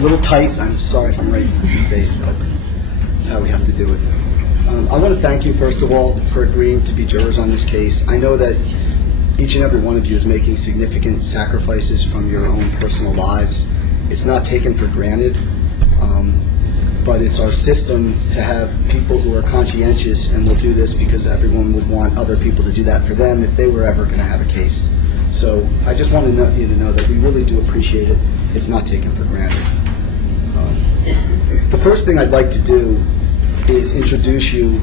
little tight. I'm sorry if I'm right in the face, but that's how we have to do it. I want to thank you, first of all, for agreeing to be jurors on this case. I know that each and every one of you is making significant sacrifices from your own personal lives. It's not taken for granted, but it's our system to have people who are conscientious and will do this because everyone would want other people to do that for them if they were ever going to have a case. So I just want you to know that we really do appreciate it. It's not taken for granted. The first thing I'd like to do is introduce you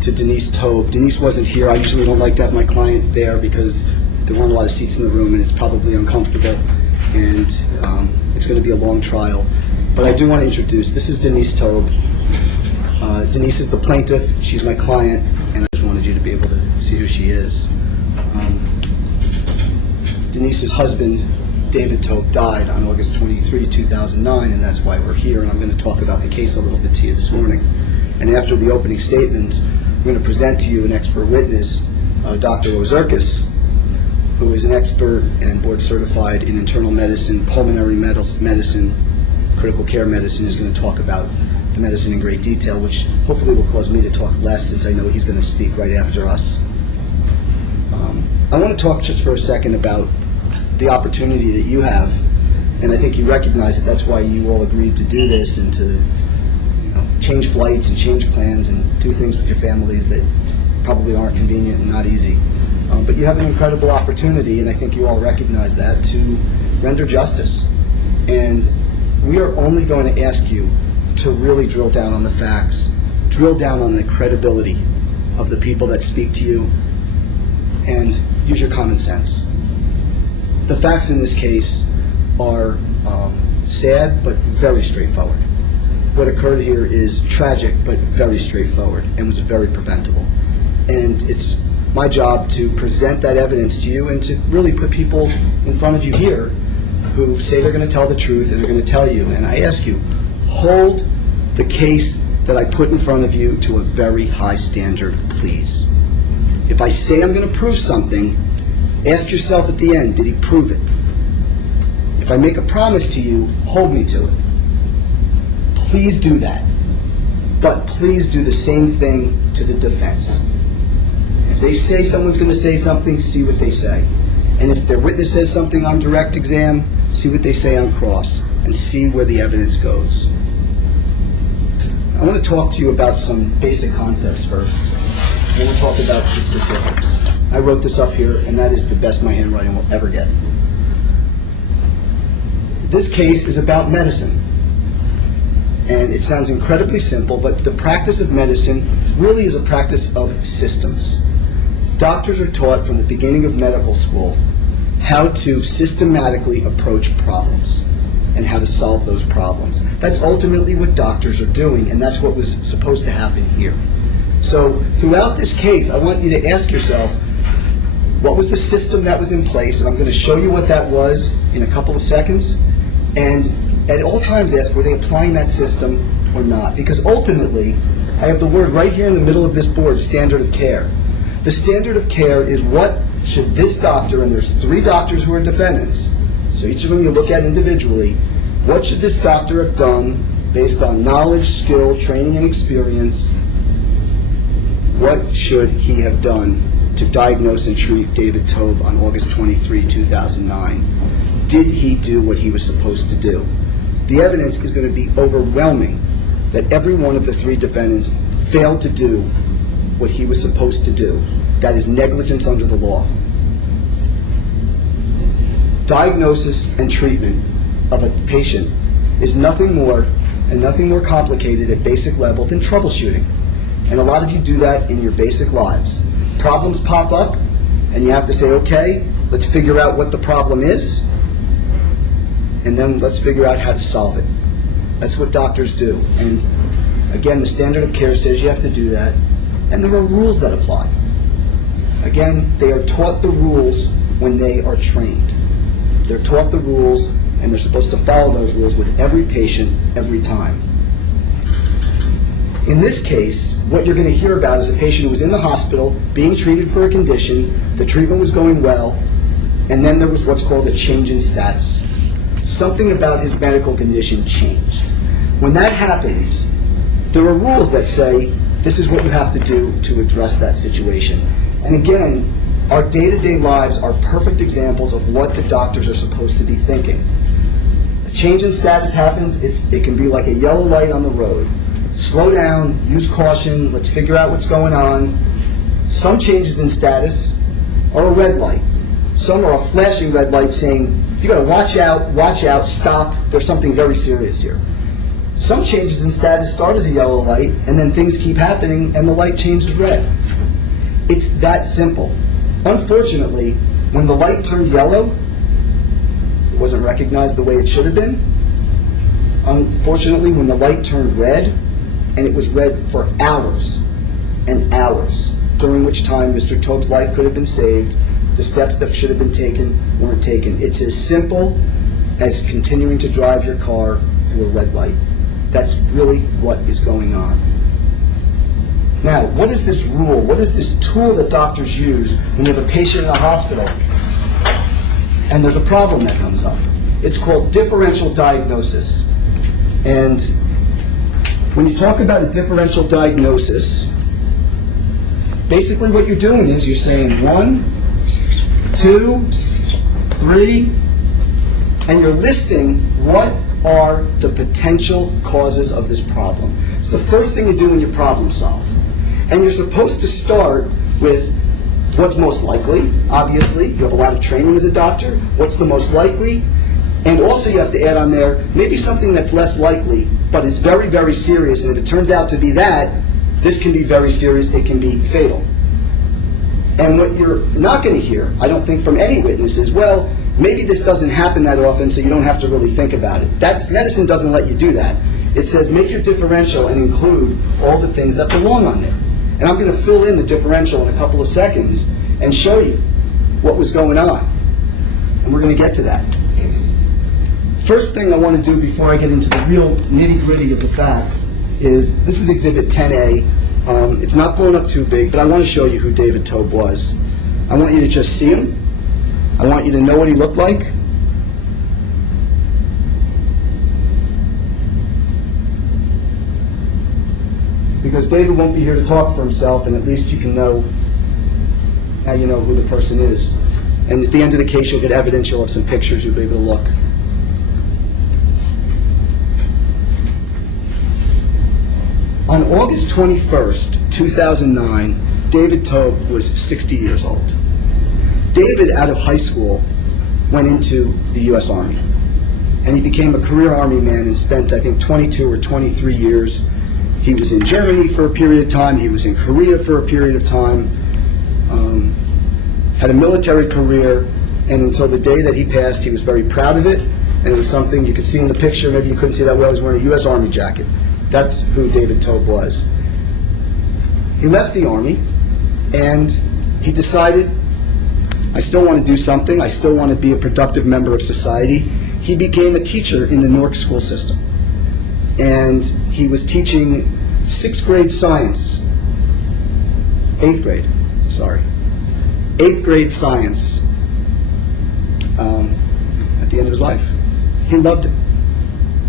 to Denise Tobe. Denise wasn't here. I usually don't like to have my client there because there weren't a lot of seats in the room and it's probably uncomfortable and it's going to be a long trial. But I do want to introduce, this is Denise Tobe. Denise is the plaintiff. She's my client, and I just wanted you to be able to see who she is. Denise's husband, David Tobe, died on August 23, 2009, and that's why we're here, and I'm going to talk about the case a little bit to you this morning. And after the opening statement, we're going to present to you an expert witness, Dr. Ozerkis, who is an expert and board certified in internal medicine, pulmonary medicine, critical care medicine, is going to talk about the medicine in great detail, which hopefully will cause me to talk less since I know he's going to speak right after us. I want to talk just for a second about the opportunity that you have, and I think you recognize that that's why you all agreed to do this and to change flights and change plans and do things with your families that probably aren't convenient and not easy. But you have an incredible opportunity, and I think you all recognize that, to render justice. And we are only going to ask you to really drill down on the facts, drill down on the credibility of the people that speak to you, and use your common sense. The facts in this case are sad but very straightforward. What occurred here is tragic but very straightforward and was very preventable. And it's my job to present that evidence to you and to really put people in front of you here who say they're going to tell the truth and they're going to tell you. And I ask you, hold the case that I put in front of you to a very high standard, please. If I say I'm going to prove something, ask yourself at the end, did he prove it? If I make a promise to you, hold me to it. Please do that. But please do the same thing to the defense. If they say someone's going to say something, see what they say. And if their witness says something on direct exam, see what they say on cross, and see where the evidence goes. I want to talk to you about some basic concepts first. I want to talk about the specifics. I wrote this up here, and that is the best my handwriting will ever get. This case is about medicine. And it sounds incredibly simple, but the practice of medicine really is a practice of systems. Doctors are taught from the beginning of medical school how to systematically approach problems and how to solve those problems. That's ultimately what doctors are doing, and that's what was supposed to happen here. So throughout this case, I want you to ask yourself, what was the system that was in place? And I'm going to show you what that was in a couple of seconds. And at all times ask, were they applying that system or not? Because ultimately, I have the word right here in the middle of this board, standard of care. The standard of care is what should this doctor, and there's 3 doctors who are defendants, so each of them you look at individually, what should this doctor have done based on knowledge, skill, training, and experience? What should he have done to diagnose and treat David Tobe on August 23, 2009? Did he do what he was supposed to do? The evidence is going to be overwhelming that every one of the 3 defendants failed to do what he was supposed to do. That is negligence under the law. Diagnosis and treatment of a patient is nothing more and nothing more complicated at basic level than troubleshooting. And a lot of you do that in your basic lives. Problems pop up, and you have to say, okay, let's figure out what the problem is, and then let's figure out how to solve it. That's what doctors do. And again, the standard of care says you have to do that, and there are rules that apply. Again, they are taught the rules when they are trained. They're taught the rules, and they're supposed to follow those rules with every patient, every time. In this case, what you're going to hear about is a patient who was in the hospital being treated for a condition, the treatment was going well, and then there was what's called a change in status. something about his medical condition changed. When that happens, there are rules that say this is what you have to do to address that situation. And again, our day-to-day lives are perfect examples of what the doctors are supposed to be thinking. A change in status happens, it can be like a yellow light on the road. Slow down, use caution, let's figure out what's going on. Some changes in status are a red light. Some are a flashing red light saying, you gotta watch out, stop, there's something very serious here. Some changes in status start as a yellow light, and then things keep happening, and the light changes red. It's that simple. Unfortunately, when the light turned yellow, it wasn't recognized the way it should have been. Unfortunately, when the light turned red, and it was red for hours and hours, during which time Mr. Tobe's life could have been saved, the steps that should have been taken weren't taken. It's as simple as continuing to drive your car through a red light. That's really what is going on. Now, what is this rule? What is this tool that doctors use when you have a patient in a hospital and there's a problem that comes up? It's called differential diagnosis. And when you talk about a differential diagnosis, basically what you're doing is you're saying 1, 2, 3, and you're listing what are the potential causes of this problem. It's the first thing you do when you problem solve. And you're supposed to start with what's most likely, obviously. You have a lot of training as a doctor. What's the most likely? And also you have to add on there maybe something that's less likely, but is very, very serious. And if it turns out to be that, this can be very serious. It can be fatal. And what you're not going to hear, I don't think from any witness, is, well, maybe this doesn't happen that often, so you don't have to really think about it. Medicine doesn't let you do that. It says make your differential and include all the things that belong on there. And I'm going to fill in the differential in a couple of seconds and show you what was going on. And we're going to get to that. First thing I want to do before I get into the real nitty-gritty of the facts is, this is Exhibit 10A. It's not blown up too big, but I want to show you who David Tobe was. I want you to just see him. I want you to know what he looked like. Because David won't be here to talk for himself, and at least you can know, now you know who the person is. And at the end of the case, you'll get evidence, you'll have some pictures, you'll be able to look. On August 21st, 2009, David Tobe was 60 years old. David, out of high school, went into the U.S. Army. And he became a career Army man and spent, I think, 22 or 23 years. He was in Germany for a period of time. He was in Korea for a period of time. Had a military career. And until the day that he passed, he was very proud of it. And it was something you could see in the picture. Maybe you couldn't see that well. He was wearing a U.S. Army jacket. That's who David Tobe was. He left the Army, and he decided, I still want to do something. I still want to be a productive member of society. He became a teacher in the Newark school system. And he was teaching 6th grade science. 8th grade, sorry. 8th grade science at the end of his life. He loved it.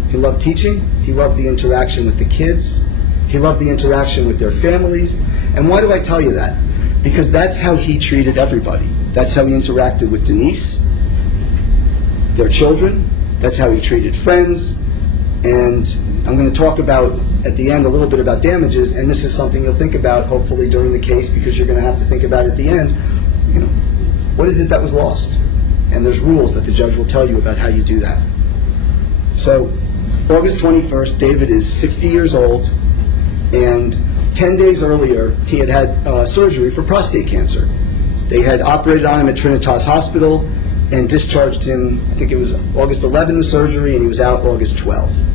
He loved teaching. He loved the interaction with the kids. He loved the interaction with their families. And why do I tell you that? Because that's how he treated everybody. That's how he interacted with Denise, their children. That's how he treated friends. And I'm going to talk about, at the end, a little bit about damages, and this is something you'll think about, hopefully, during the case, because you're going to have to think about at the end, you know, what is it that was lost? And there's rules that the judge will tell you about how you do that. So, August 21st, David is 60 years old, and 10 days earlier, he had surgery for prostate cancer. They had operated on him at Trinity Hospital and discharged him, I think it was August 11th, the surgery, and he was out August 12th.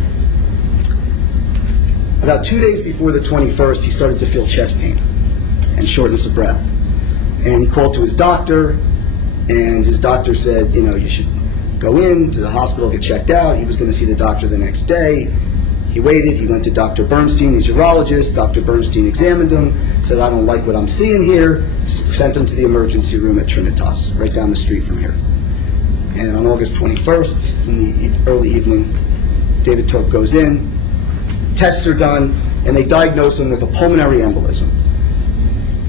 About 2 days before the 21st, he started to feel chest pain and shortness of breath. And he called to his doctor, and his doctor said, you know, you should go in to the hospital, get checked out. He was going to see the doctor the next day. He waited. He went to Dr. Bernstein, he's a urologist. Dr. Bernstein examined him, said, I don't like what I'm seeing here, sent him to the emergency room at Trinitas, right down the street from here. And on August 21st, in the early evening, David Tobe goes in, tests are done, and they diagnose him with a pulmonary embolism.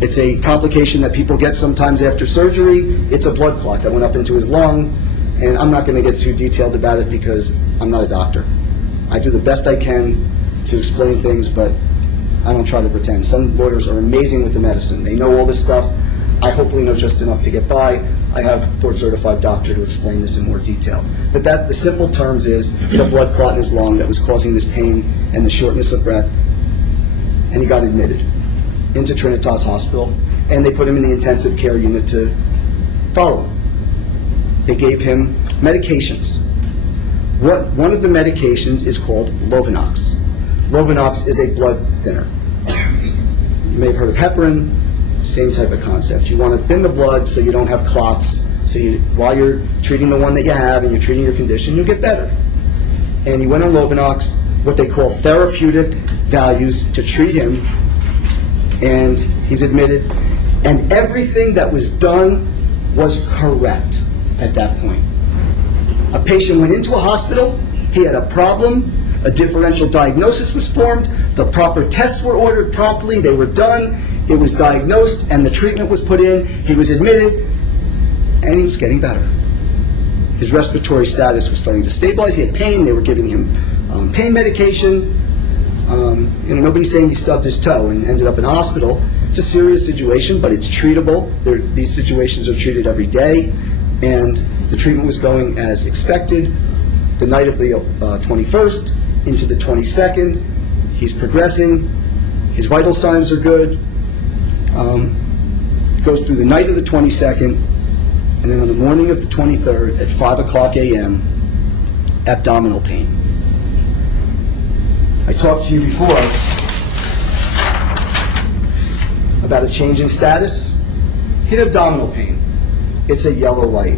It's a complication that people get sometimes after surgery. It's a blood clot that went up into his lung, and I'm not going to get too detailed about it because I'm not a doctor. I do the best I can to explain things, but I don't try to pretend. Some lawyers are amazing with the medicine. They know all this stuff. I hopefully know just enough to get by. I have a board-certified doctor to explain this in more detail. But the simple terms is he had a blood clot in his lung that was causing this pain and the shortness of breath, and he got admitted into Trinity Hospital, and they put him in the intensive care unit to follow him. They gave him medications. One of the medications is called Lovenox. Lovenox is a blood thinner. You may have heard of heparin, same type of concept. You want to thin the blood so you don't have clots, so while you're treating the one that you have and you're treating your condition, you'll get better. And he went on Lovenox, what they call therapeutic values, to treat him, and he's admitted, and everything that was done was correct at that point. A patient went into a hospital, he had a problem, a differential diagnosis was formed, the proper tests were ordered promptly, they were done, it was diagnosed, and the treatment was put in, he was admitted, and he was getting better. His respiratory status was starting to stabilize, he had pain, they were giving him pain medication. Nobody's saying he stubbed his toe and ended up in a hospital. It's a serious situation, but it's treatable. These situations are treated every day, and the treatment was going as expected. The night of the 21st into the 22nd, he's progressing. His vital signs are good. Goes through the night of the 22nd, and then on the morning of the 23rd at 5 o'clock a.m., abdominal pain. I talked to you before about a change in status. He had abdominal pain. It's a yellow light.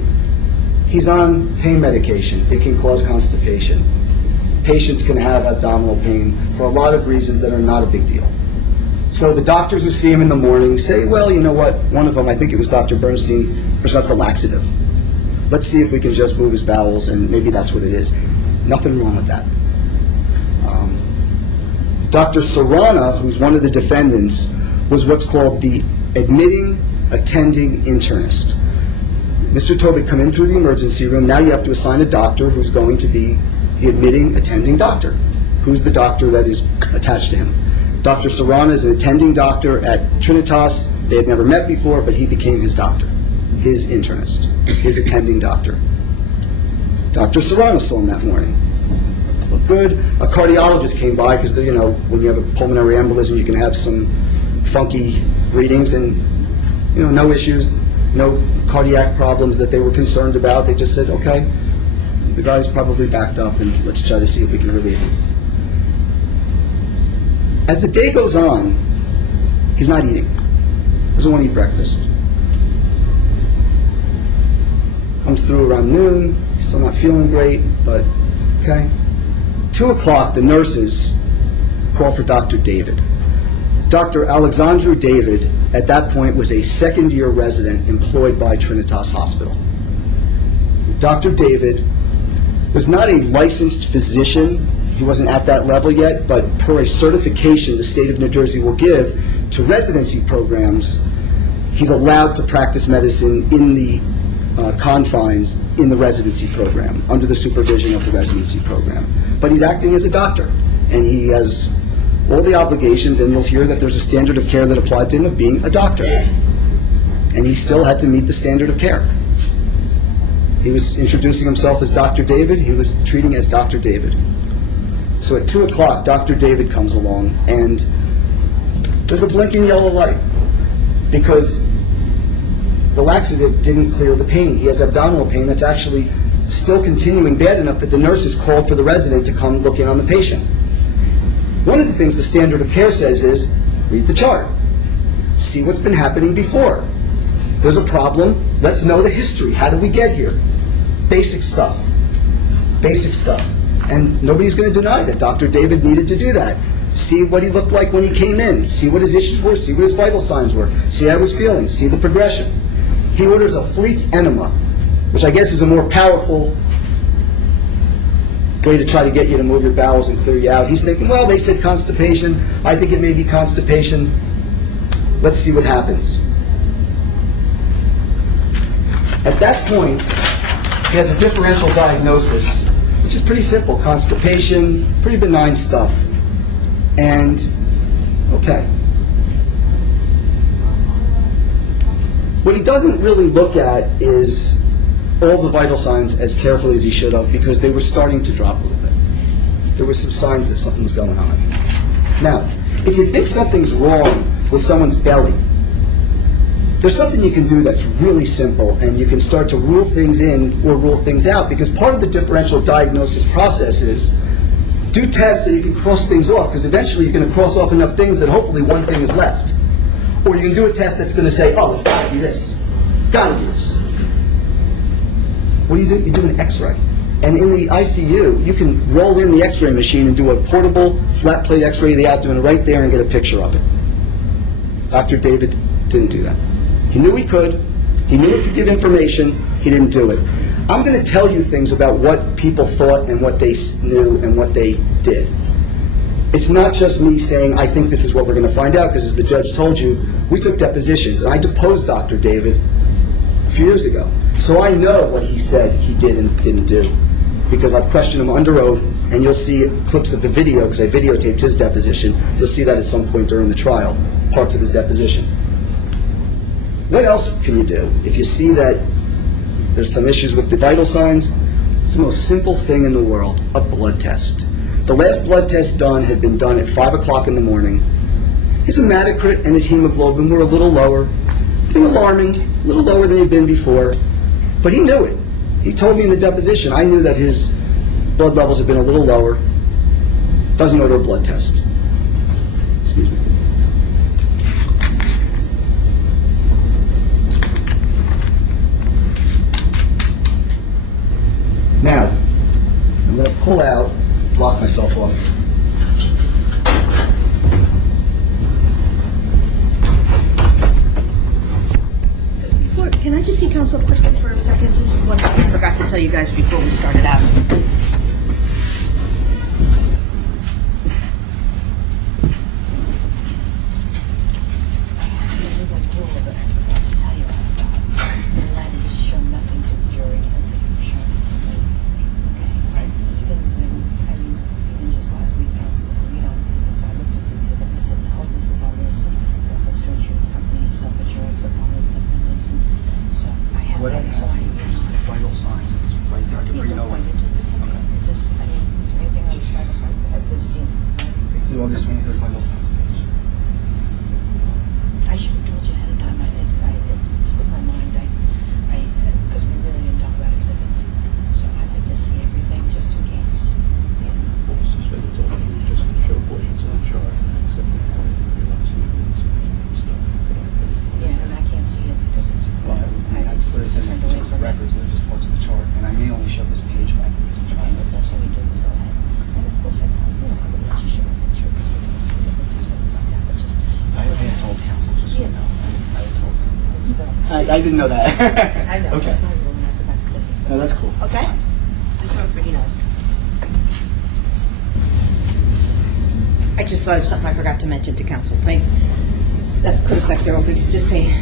He's on pain medication. It can cause constipation. Patients can have abdominal pain for a lot of reasons that are not a big deal. So the doctors who see him in the morning say, well, you know what, one of them, I think it was Dr. Bernstein, prescribes a laxative. Let's see if we can just move his bowels, and maybe that's what it is. Nothing wrong with that. Dr. Serrana, who's one of the defendants, was what's called the admitting attending internist. Mr. Tobe had come in through the emergency room. Now you have to assign a doctor who's going to be the admitting attending doctor. Who's the doctor that is attached to him? Dr. Serrana is an attending doctor at Trinitas. They had never met before, but he became his doctor, his internist, his attending doctor. Dr. Serrana saw him that morning. Looked good. A cardiologist came by because, when you have a pulmonary embolism, you can have some funky readings and, no issues, no cardiac problems that they were concerned about. They just said, okay, the guy's probably backed up and let's try to see if we can relieve him. As the day goes on, he's not eating. Doesn't want to eat breakfast. Comes through around noon. He's still not feeling great, but okay. 2 o'clock, the nurses call for Dr. David. Dr. Alexandru David, at that point, was a second-year resident employed by Trinitas Hospital. Dr. David was not a licensed physician. He wasn't at that level yet, but per a certification the state of New Jersey will give to residency programs, he's allowed to practice medicine in the confines in the residency program, under the supervision of the residency program. But he's acting as a doctor, and he has all the obligations, and you'll hear that there's a standard of care that applied to him of being a doctor. And he still had to meet the standard of care. He was introducing himself as Dr. David. He was treating as Dr. David. So at 2 o'clock, Dr. David comes along, and there's a blinking yellow light because the laxative didn't clear the pain. He has abdominal pain that's actually still continuing bad enough that the nurses called for the resident to come look in on the patient. One of the things the standard of care says is, read the chart. See what's been happening before. There's a problem. Let's know the history. How did we get here? Basic stuff. Basic stuff. And nobody's going to deny that Dr. David needed to do that. See what he looked like when he came in. See what his issues were. See what his vital signs were. See how he was feeling. See the progression. He orders a Fleet's enema which I guess is a more powerful way to try to get you to move your bowels and clear you out. He's thinking, well, they said constipation. I think it may be constipation. Let's see what happens. At that point, he has a differential diagnosis, which is pretty simple. Constipation, pretty benign stuff. And, okay. What he doesn't really look at is all the vital signs as carefully as he should have, because they were starting to drop a little bit. There were some signs that something was going on. Now, if you think something's wrong with someone's belly, there's something you can do that's really simple, and you can start to rule things in or rule things out, because part of the differential diagnosis process is do tests so you can cross things off, because eventually you're going to cross off enough things that hopefully one thing is left. Or you can do a test that's going to say, oh, it's got to be this. Got to be this. What do? You do an x-ray. And in the ICU, you can roll in the x-ray machine and do a portable flat plate x-ray of the abdomen right there and get a picture of it. Dr. David didn't do that. He knew he could. He knew it could give information. He didn't do it. I'm going to tell you things about what people thought and what they knew and what they did. It's not just me saying, I think this is what we're going to find out, because as the judge told you, we took depositions, and I deposed Dr. David a few years ago. So I know what he said he did and didn't do, because I've questioned him under oath, and you'll see clips of the video, because I videotaped his deposition. You'll see that at some point during the trial, parts of his deposition. What else can you do? If you see that there's some issues with the vital signs, it's the most simple thing in the world, a blood test. The last blood test done had been done at 5 o'clock in the morning. His hematocrit and his hemoglobin were a little lower. Nothing alarming, a little lower than they'd been before. But he knew it. He told me in the deposition, I knew that his blood levels had been a little lower. Doesn't order a blood test. Excuse me. Now, I'm going to pull out, block myself off. Can I just see counsel quickly for a second? Just one thing I forgot to tell you guys before we started out. August 23rd vital signs page. I should have told you ahead of time. It slipped my mind. Because we really didn't talk about exhibits. So I like to see everything just in case. You know. Well, suspect it's all you just to show portions of the chart, except we want to see the stuff. Yeah, and I can't see it because it's. Well, that's what it says, turned away it's from it. records, they're just parts of the chart, and I may only show this page back because I'm Okay, trying but that's what we do. Go ahead. And of course, I would let you show a picture because we doesn't just like that, but just. I had told counsel, just so you know. I had told them. It's still. I didn't know that. I know. Okay. That's my rule, and I forgot to tell you. No, that's cool. Okay? Just so everybody knows. I just thought of something I forgot to mention to council. That could affect their openings. Just pay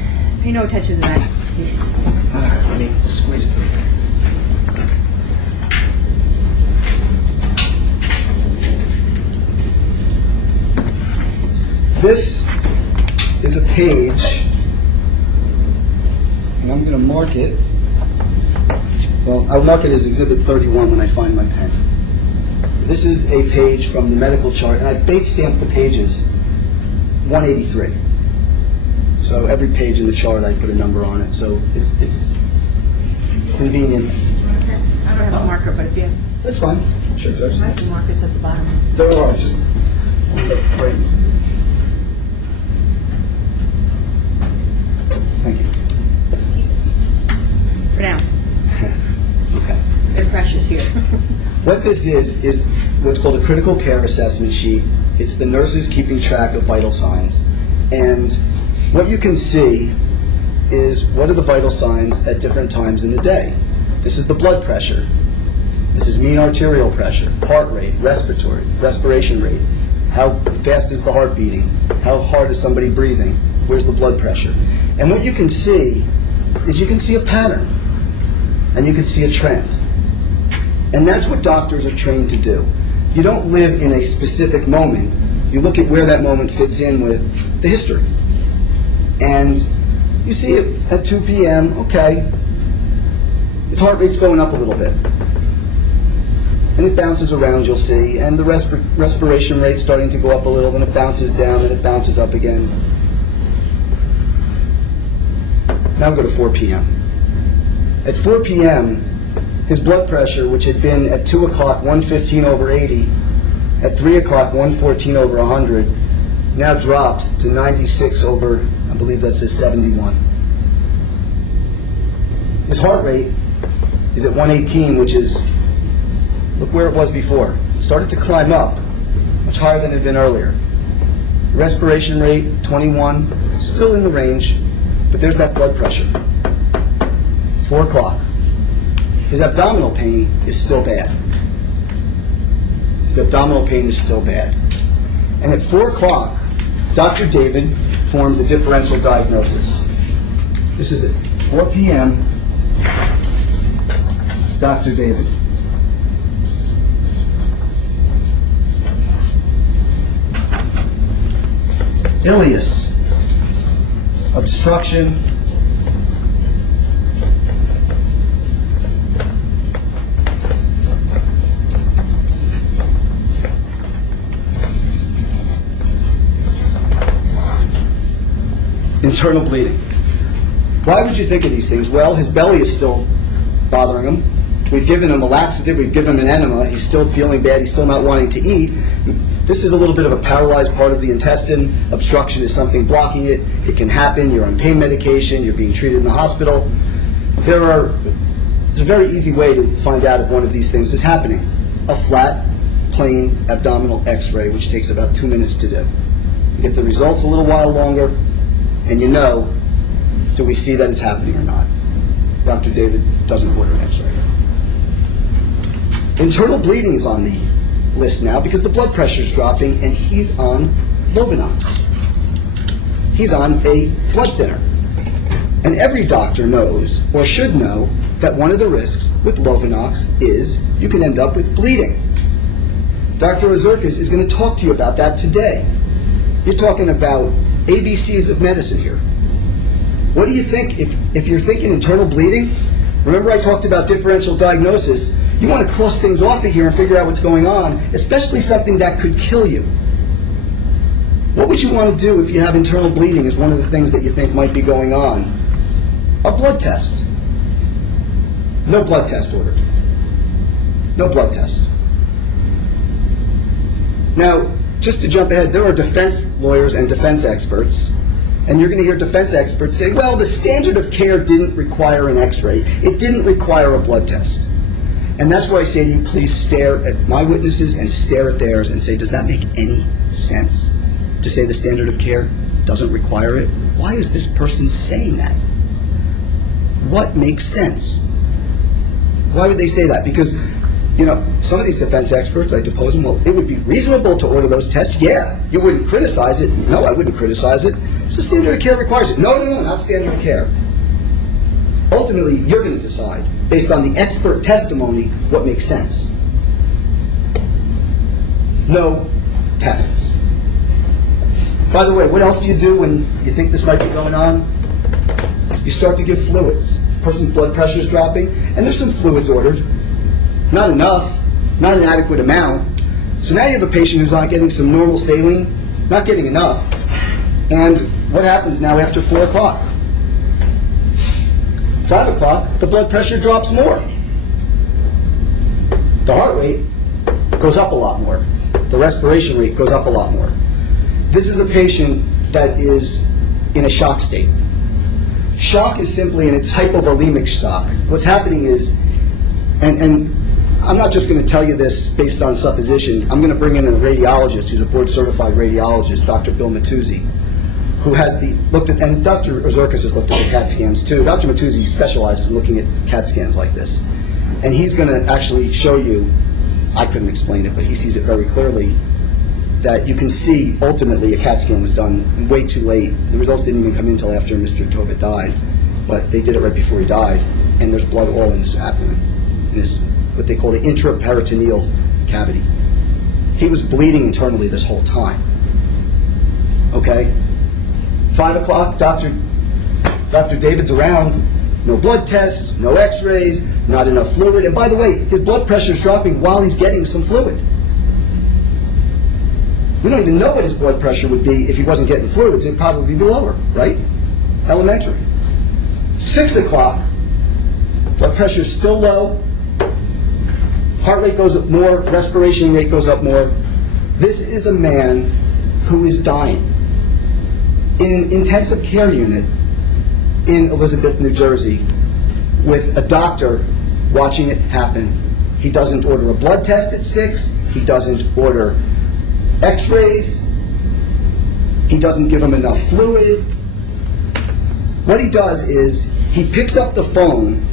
no attention to that, please. All right, let me squeeze through. This is a page, and I'm going to mark it. Well, I'll mark it as Exhibit 31 when I find my pen. This is a page from the medical chart, and I base stamped the pages 183. So every page in the chart, I put a number on it, so it's convenient. I don't have a marker, but if you have That's fine. Sure, Judge. markers at the bottom. There are, just right. Thank you. For now. Okay. They're precious here. What this is what's called a critical care assessment sheet. It's the nurses keeping track of vital signs. And what you can see is what are the vital signs at different times in the day. This is the blood pressure. This is mean arterial pressure, heart rate, respiration rate. How fast is the heart beating? How hard is somebody breathing? Where's the blood pressure? And what you can see is you can see a pattern, and you can see a trend. And that's what doctors are trained to do. You don't live in a specific moment. You look at where that moment fits in with the history. And you see it at 2 p.m., okay, his heart rate's going up a little bit. And it bounces around, you'll see, and the respiration rate's starting to go up a little, then it bounces down, then it bounces up again. Now we go to 4 p.m. At 4 p.m., his blood pressure, which had been at 2 o'clock 115/80, at 3 o'clock 114/100, now drops to 96/, I believe that says 71. His heart rate is at 118, which is, look where it was before. It started to climb up, much higher than it had been earlier. Respiration rate, 21, still in the range, but there's that blood pressure. 4 o'clock. His abdominal pain is still bad. His abdominal pain is still bad. And at 4 o'clock, Dr. David forms a differential diagnosis. This is at 4 p.m., Dr. David. Ileus, obstruction, internal bleeding. Why would you think of these things? Well, his belly is still bothering him. We've given him a laxative, we've given him an enema, he's still feeling bad, he's still not wanting to eat. This is a little bit of a paralyzed part of the intestine. Obstruction is something blocking it. It can happen. You're on pain medication. You're being treated in the hospital. It's a very easy way to find out if one of these things is happening. A flat, plain abdominal x-ray, which takes about 2 minutes to do. You get the results a little while longer, and you know, do we see that it's happening or not? Dr. David doesn't order an x-ray. Internal bleeding is on the list now because the blood pressure is dropping and he's on Lovenox. He's on a blood thinner. And every doctor knows, or should know, that one of the risks with Lovenox is you can end up with bleeding. Dr. Ozurkas is going to talk to you about that today. You're talking about ABCs of medicine here. What do you think if you're thinking internal bleeding? Remember I talked about differential diagnosis. You want to cross things off of here and figure out what's going on, especially something that could kill you. What would you want to do if you have internal bleeding as one of the things that you think might be going on? A blood test. No blood test ordered. No blood test. Now, just to jump ahead, there are defense lawyers and defense experts, and you're going to hear defense experts say, well, the standard of care didn't require an x-ray. It didn't require a blood test. And that's why I say to you, please stare at my witnesses and stare at theirs and say, does that make any sense? To say the standard of care doesn't require it? Why is this person saying that? What makes sense? Why would they say that? Because, you know, some of these defense experts, I depose them, well, it would be reasonable to order those tests. Yeah. You wouldn't criticize it. No, I wouldn't criticize it. So standard of care requires it. No, not standard of care. Ultimately, you're going to decide, based on the expert testimony, what makes sense. No tests. By the way, what else do you do when you think this might be going on? You start to give fluids. Person's blood pressure is dropping, and there's some fluids ordered. Not enough, not an adequate amount. So now you have a patient who's not getting some normal saline, not getting enough. And what happens now after 4 o'clock? 5 o'clock, the blood pressure drops more. The heart rate goes up a lot more. The respiration rate goes up a lot more. This is a patient that is in a shock state. Shock is simply, and it's hypovolemic shock. What's happening is, and I'm not just going to tell you this based on supposition. I'm going to bring in a radiologist who's a board-certified radiologist, Dr. Bill Mattuzzi, who has looked at, and Dr. Ozurkas has looked at the CAT scans too. Dr. Mattuzzi specializes in looking at CAT scans like this. And he's going to actually show you, I couldn't explain it, but he sees it very clearly, that you can see ultimately a CAT scan was done way too late. The results didn't even come in until after Mr. Tobe died, but they did it right before he died, and there's blood all in his abdomen, in his, what they call the intraperitoneal cavity. He was bleeding internally this whole time. Okay? 5 o'clock, Dr. David's around. No blood tests, no x-rays, not enough fluid. And by the way, his blood pressure is dropping while he's getting some fluid. We don't even know what his blood pressure would be if he wasn't getting fluids. It'd probably be lower, right? Elementary. 6 o'clock, blood pressure is still low. Heart rate goes up more, respiration rate goes up more. This is a man who is dying in an intensive care unit in Elizabeth, New Jersey, with a doctor watching it happen. He doesn't order a blood test at 6. He doesn't order x-rays. He doesn't give him enough fluid. What he does is he picks up the phone.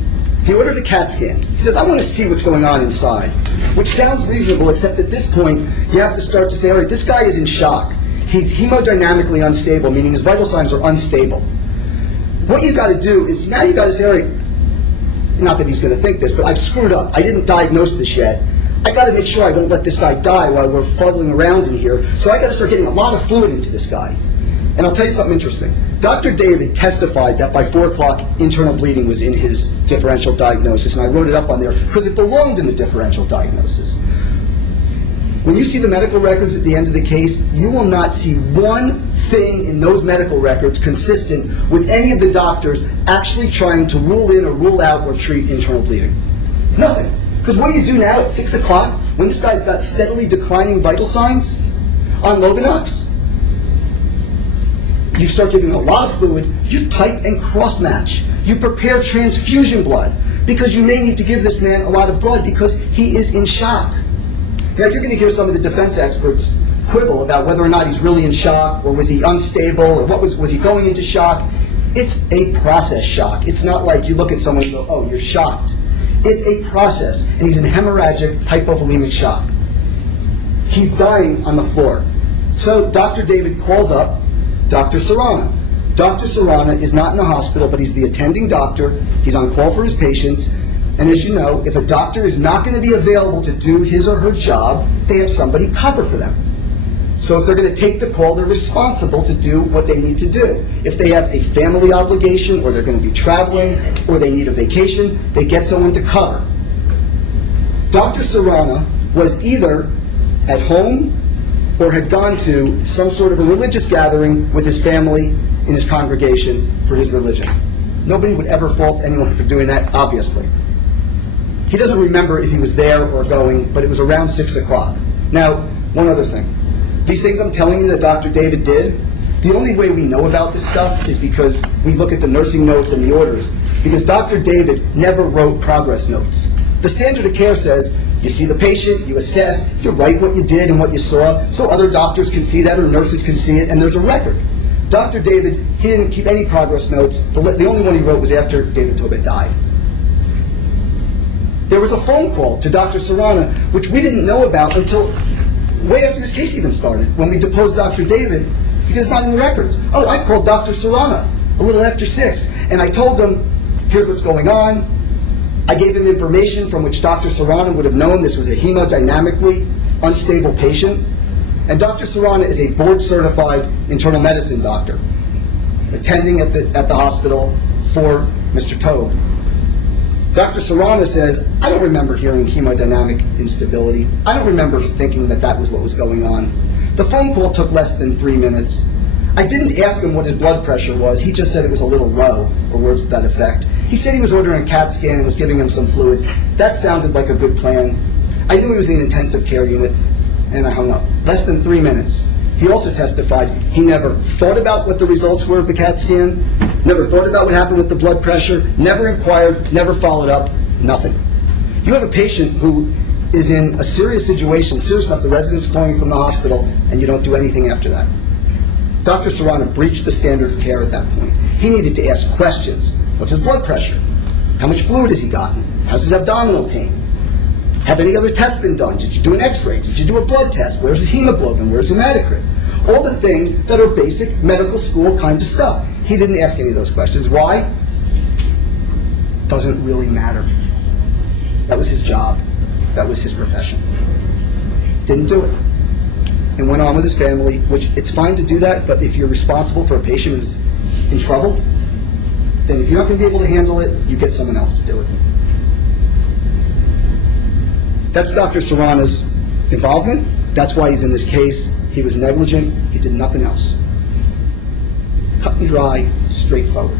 He orders a CAT scan. He says, I want to see what's going on inside, which sounds reasonable, except at this point, you have to start to say, all right, this guy is in shock. He's hemodynamically unstable, meaning his vital signs are unstable. What you've got to do is, now you've got to say, all right, not that he's going to think this, but I've screwed up. I didn't diagnose this yet. I got to make sure I don't let this guy die while we're fuddling around in here. So I got to start getting a lot of fluid into this guy. And I'll tell you something interesting. Dr. David testified that by 4 o'clock, internal bleeding was in his differential diagnosis, and I wrote it up on there because it belonged in the differential diagnosis. When you see the medical records at the end of the case, you will not see one thing in those medical records consistent with any of the doctors actually trying to rule in or rule out or treat internal bleeding. Nothing. Because what do you do now at 6 o'clock when this guy's got steadily declining vital signs on Lovenox? You start giving him a lot of fluid, you type and cross-match. You prepare transfusion blood because you may need to give this man a lot of blood because he is in shock. Now, you're going to hear some of the defense experts quibble about whether or not he's really in shock, or was he unstable, or was he going into shock. It's a process shock. It's not like you look at someone and go, oh, you're shocked. It's a process, and he's in hemorrhagic hypovolemic shock. He's dying on the floor. So Dr. David calls up Dr. Serrana. Dr. Serrana is not in the hospital, but he's the attending doctor. He's on call for his patients. And as you know, if a doctor is not going to be available to do his or her job, they have somebody cover for them. So if they're going to take the call, they're responsible to do what they need to do. If they have a family obligation, or they're going to be traveling, or they need a vacation, they get someone to cover. Dr. Serrana was either at home or had gone to some sort of a religious gathering with his family in his congregation for his religion. Nobody would ever fault anyone for doing that, obviously. He doesn't remember if he was there or going, but it was around 6 o'clock. Now, one other thing. These things I'm telling you that Dr. David did, the only way we know about this stuff is because we look at the nursing notes and the orders. Because Dr. David never wrote progress notes. The standard of care says, you see the patient, you assess, you write what you did and what you saw, so other doctors can see that or nurses can see it, and there's a record. Dr. David, he didn't keep any progress notes. The only one he wrote was after David Tobe died. There was a phone call to Dr. Serrana, which we didn't know about until way after this case even started, when we deposed Dr. David, because it's not in the records. Oh, I called Dr. Serrana a little after 6, and I told him, here's what's going on. I gave him information from which Dr. Serrana would have known this was a hemodynamically unstable patient. And Dr. Serrana is a board-certified internal medicine doctor, attending at the hospital for Mr. Tobe. Dr. Serrana says, I don't remember hearing hemodynamic instability. I don't remember thinking that that was what was going on. The phone call took less than 3 minutes. I didn't ask him what his blood pressure was. He just said it was a little low, or words to that effect. He said he was ordering a CAT scan and was giving him some fluids. That sounded like a good plan. I knew he was in an intensive care unit, and I hung up. Less than 3 minutes. He also testified he never thought about what the results were of the CAT scan, never thought about what happened with the blood pressure, never inquired, never followed up, nothing. You have a patient who is in a serious situation, serious enough the resident's calling from the hospital, and you don't do anything after that. Dr. Serrana breached the standard of care at that point. He needed to ask questions. What's his blood pressure? How much fluid has he gotten? How's his abdominal pain? Have any other tests been done? Did you do an x-ray? Did you do a blood test? Where's his hemoglobin? Where's hematocrit? All the things that are basic medical school kind of stuff. He didn't ask any of those questions. Why? Doesn't really matter. That was his job. That was his profession. Didn't do it. And went on with his family, which it's fine to do that, but if you're responsible for a patient who's in trouble, then if you're not going to be able to handle it, you get someone else to do it. That's Dr. Serrano's involvement. That's why he's in this case. He was negligent. He did nothing else. Cut and dry, straightforward.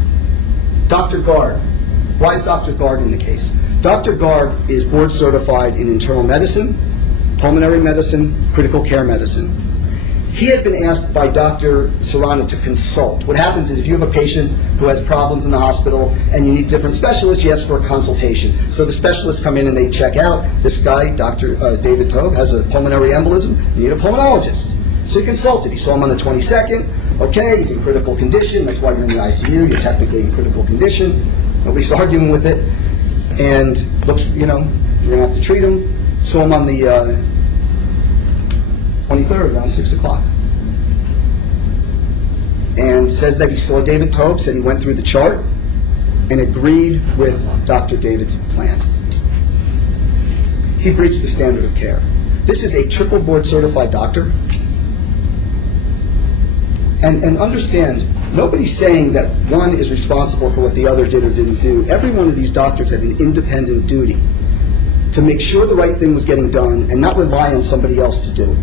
Dr. Gard. Why is Dr. Gard in the case? Dr. Gard is board certified in internal medicine, pulmonary medicine, critical care medicine. He had been asked by Dr. Serrano to consult. What happens is if you have a patient who has problems in the hospital and you need different specialists, you ask for a consultation. So the specialists come in and they check out, this guy, Dr. David Tobe, has a pulmonary embolism, you need a pulmonologist. So he consulted. He saw him on the 22nd. Okay, he's in critical condition. That's why you're in the ICU. You're technically in critical condition. Nobody's arguing with it. And looks, you're going to have to treat him. Saw him on the 23rd, around 6 o'clock. And says that he saw David Tobe, said he went through the chart and agreed with Dr. David's plan. He breached the standard of care. This is a triple board certified doctor. And understand, nobody's saying that one is responsible for what the other did or didn't do. Every one of these doctors had an independent duty to make sure the right thing was getting done and not rely on somebody else to do it.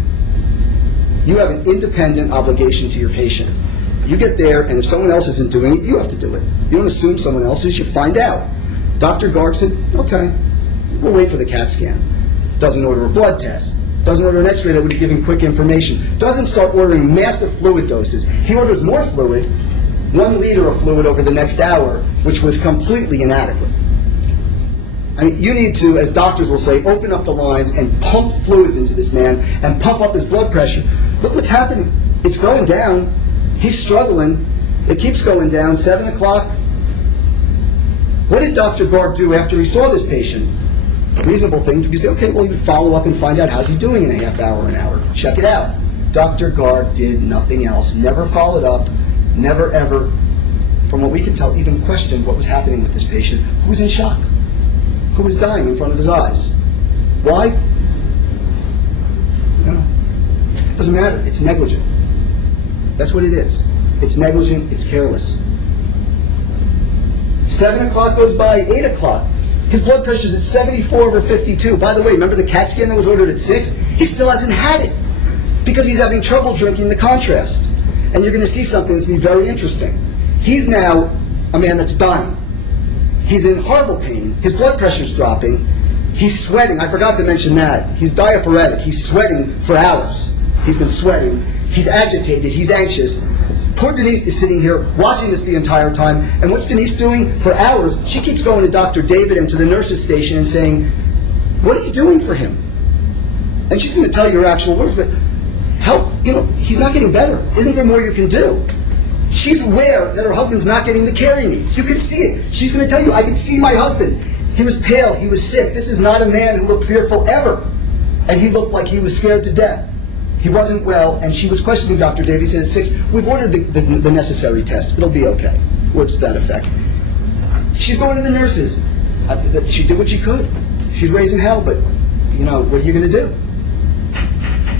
You have an independent obligation to your patient. You get there, and if someone else isn't doing it, you have to do it. You don't assume someone else is, you find out. Dr. Gard said, okay, we'll wait for the CAT scan. Doesn't order a blood test. Doesn't order an x-ray that would have given quick information. Doesn't start ordering massive fluid doses. He orders more fluid, 1 liter of fluid over the next hour, which was completely inadequate. I mean, you need to, as doctors will say, open up the lines and pump fluids into this man and pump up his blood pressure. Look what's happening. It's going down. He's struggling. It keeps going down. 7 o'clock. What did Dr. Gard do after he saw this patient? A reasonable thing to be say, okay, well, he would follow up and find out how's he doing in a half hour, an hour. Check it out. Dr. Gard did nothing else. Never followed up. Never, ever, from what we can tell, even questioned what was happening with this patient who was in shock, who was dying in front of his eyes. Why? It doesn't matter. It's negligent. That's what it is. It's negligent. It's careless. 7 o'clock goes by, 8 o'clock. His blood pressure is at 74/52. By the way, remember the CAT scan that was ordered at 6? He still hasn't had it because he's having trouble drinking the contrast. And you're going to see something that's going to be very interesting. He's now a man that's dying. He's in horrible pain. His blood pressure's dropping. He's sweating. I forgot to mention that. He's diaphoretic. He's sweating for hours. He's been sweating. He's agitated. He's anxious. Poor Denise is sitting here watching this the entire time. And what's Denise doing? For hours, she keeps going to Dr. David and to the nurse's station and saying, what are you doing for him? And she's going to tell you her actual words, but help, he's not getting better. Isn't there more you can do? She's aware that her husband's not getting the care he needs. You can see it. She's going to tell you, I can see my husband. He was pale. He was sick. This is not a man who looked fearful ever. And he looked like he was scared to death. He wasn't well, and she was questioning Dr. David. He said at 6, we've ordered the necessary test. It'll be okay. Words to that effect. She's going to the nurses. She did what she could. She's raising hell, but, what are you going to do?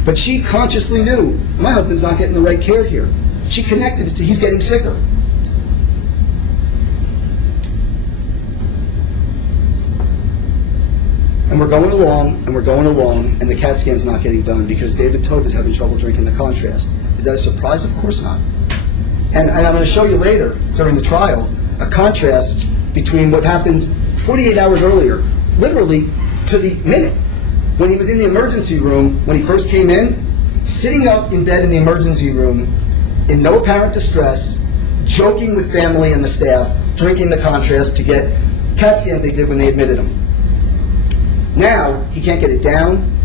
But she consciously knew, my husband's not getting the right care here. She connected it to he's getting sicker. And we're going along, and the CAT scan's not getting done because David Tobe is having trouble drinking the contrast. Is that a surprise? Of course not. And I'm going to show you later, during the trial, a contrast between what happened 48 hours earlier, literally to the minute, when he was in the emergency room, when he first came in, sitting up in bed in the emergency room, in no apparent distress, joking with family and the staff, drinking the contrast to get CAT scans they did when they admitted him. Now, he can't get it down,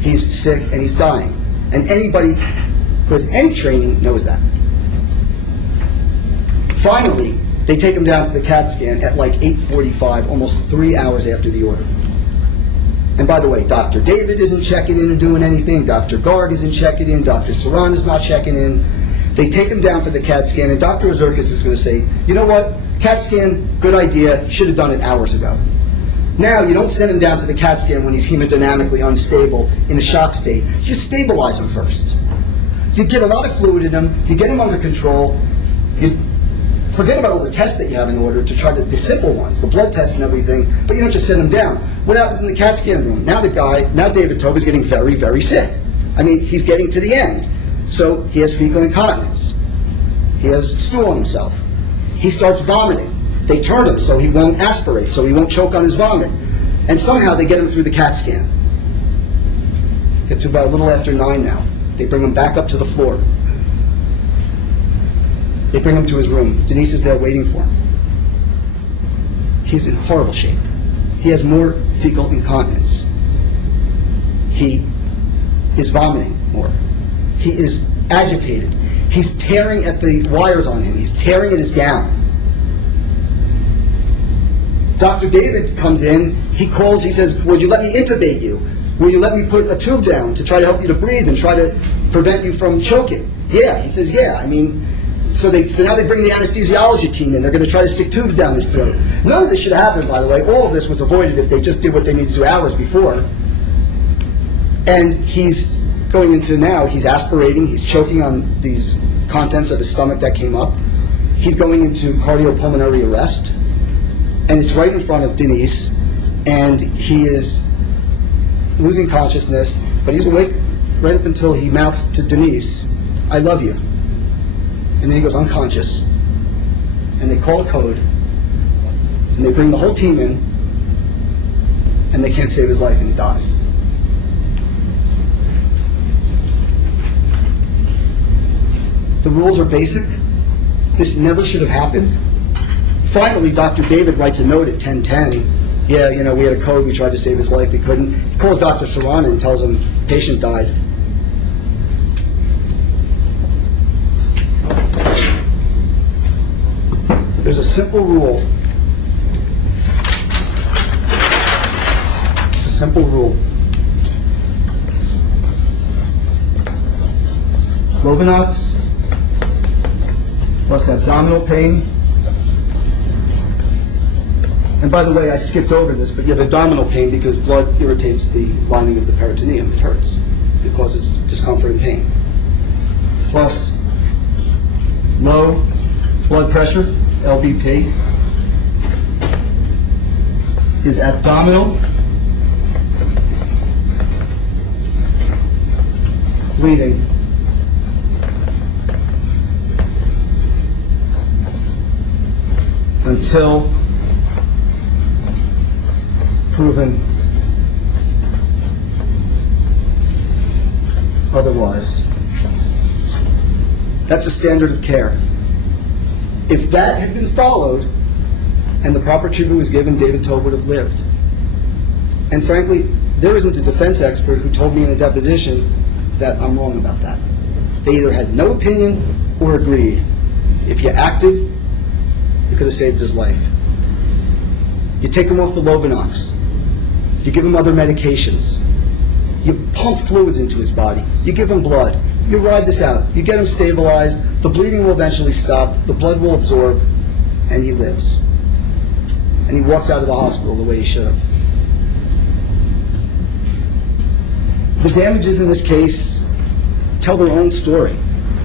he's sick, and he's dying. And anybody who has any training knows that. Finally, They take him down to the CAT scan at like 8:45, almost 3 hours after the order. And by the way, Dr. David isn't checking in and doing anything. Dr. Garg isn't checking in. Dr. Saran is not checking in. They take him down for the CAT scan, and Dr. Ozurkis is going to say, you know what, CAT scan, good idea, should have done it hours ago. Now, you don't send him down to the CAT scan when he's hemodynamically unstable in a shock state. You stabilize him first. You get a lot of fluid in him, you get him under control, you forget about all the tests that you have in order to try to, the simple ones, the blood tests and everything, but you don't just send him down. What happens in the CAT scan room? Now David Tobe is getting very, very sick. I mean, he's getting to the end. So he has fecal incontinence. He has stool on himself. He starts vomiting. They turn him so he won't aspirate, so he won't choke on his vomit. And somehow they get him through the CAT scan. Get to about a little after 9 now. They bring him back up to the floor. They bring him to his room. Denise is there waiting for him. He's in horrible shape. He has more fecal incontinence. He is vomiting more. He is agitated. He's tearing at the wires on him. He's tearing at his gown. Dr. David comes in. He calls. He says, "Will you let me intubate you? Will you let me put a tube down to try to help you to breathe and try to prevent you from choking?" Yeah. He says, "Yeah." I mean, so now they bring the anesthesiology team in. They're going to try to stick tubes down his throat. None of this should happen, by the way. All of this was avoided if they just did what they needed to do hours before. And he's going into now, he's aspirating, he's choking on these contents of his stomach that came up. He's going into cardiopulmonary arrest. And it's right in front of Denise. And he is losing consciousness, but he's awake right up until he mouths to Denise, "I love you." And then he goes unconscious. And they call a code. And they bring the whole team in. And they can't save his life, and he dies. The rules are basic. This never should have happened. Finally, Dr. David writes a note at 10:10. Yeah, we had a code. We tried to save his life. We couldn't. He calls Dr. Saran and tells him the patient died. There's a simple rule. It's a simple rule. Lovenox plus abdominal pain. And by the way, I skipped over this, but you have abdominal pain because blood irritates the lining of the peritoneum. It hurts. It causes discomfort and pain. Plus low blood pressure, LBP, is abdominal bleeding. Until proven otherwise. That's the standard of care. If that had been followed and the proper treatment was given, David Tobe would have lived. And frankly, there isn't a defense expert who told me in a deposition that I'm wrong about that. They either had no opinion or agreed. If you acted, you could have saved his life. You take him off the Lovenox. You give him other medications. You pump fluids into his body. You give him blood. You ride this out. You get him stabilized. The bleeding will eventually stop. The blood will absorb. And he lives. And he walks out of the hospital the way he should have. The damages in this case tell their own story.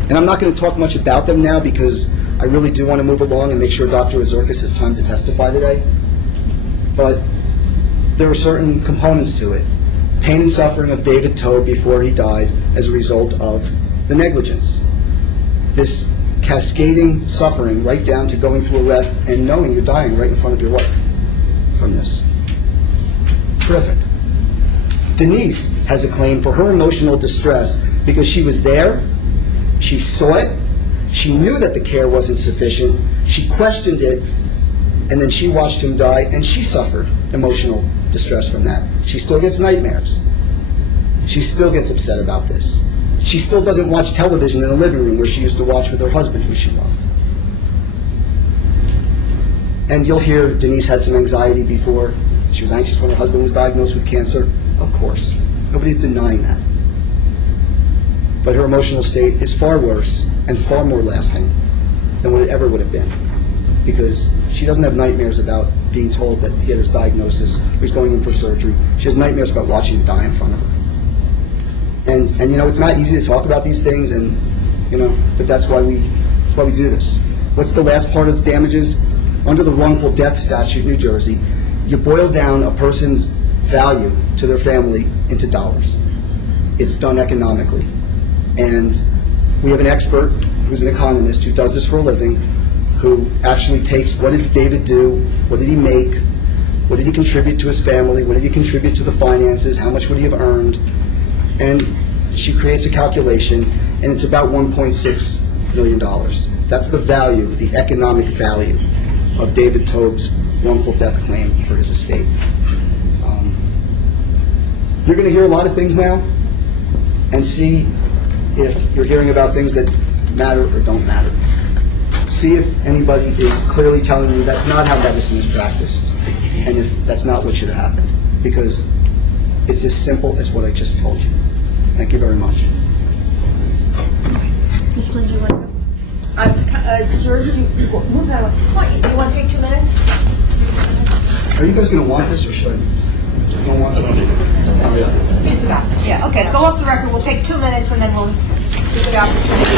And I'm not going to talk much about them now because I really do want to move along and make sure Dr. Ozurkis has time to testify today. But there are certain components to it. Pain and suffering of David Tobe before he died as a result of the negligence. This cascading suffering right down to going through arrest and knowing you're dying right in front of your wife from this. Terrific. Denise has a claim for her emotional distress because she was there, she saw it, she knew that the care wasn't sufficient, she questioned it, and then she watched him die, and she suffered emotional distress from that. She still gets nightmares. She still gets upset about this. She still doesn't watch television in the living room where she used to watch with her husband, who she loved. And you'll hear Denise had some anxiety before. She was anxious when her husband was diagnosed with cancer. Of course. Nobody's denying that. But her emotional state is far worse and far more lasting than what it ever would have been. Because she doesn't have nightmares about being told that he had his diagnosis, or he's going in for surgery. She has nightmares about watching him die in front of her. And you know, it's not easy to talk about these things, and you know, but that's why we do this. What's the last part of damages? Under the wrongful death statute in New Jersey, you boil down a person's value to their family into dollars. It's done economically. And we have an expert who's an economist who does this for a living, who actually takes what did David do, what did he make, what did he contribute to his family, what did he contribute to the finances, how much would he have earned, and she creates a calculation, and it's about $1.6 million. That's the value, the economic value of David Tobe's wrongful death claim for his estate. You're going to hear a lot of things now and see if you're hearing about things that matter or don't matter. See if anybody is clearly telling you that's not how medicine is practiced, and if that's not what should have happened, because it's as simple as what I just told you. Thank you very much. Ms. Flynn, do you want to go? George, you move that one. Do you want to take 2 minutes? Are you guys going to want this, or should I? You don't want something? Oh, yeah. Yeah, okay, go off the record. We'll take 2 minutes and then we'll give the opportunity.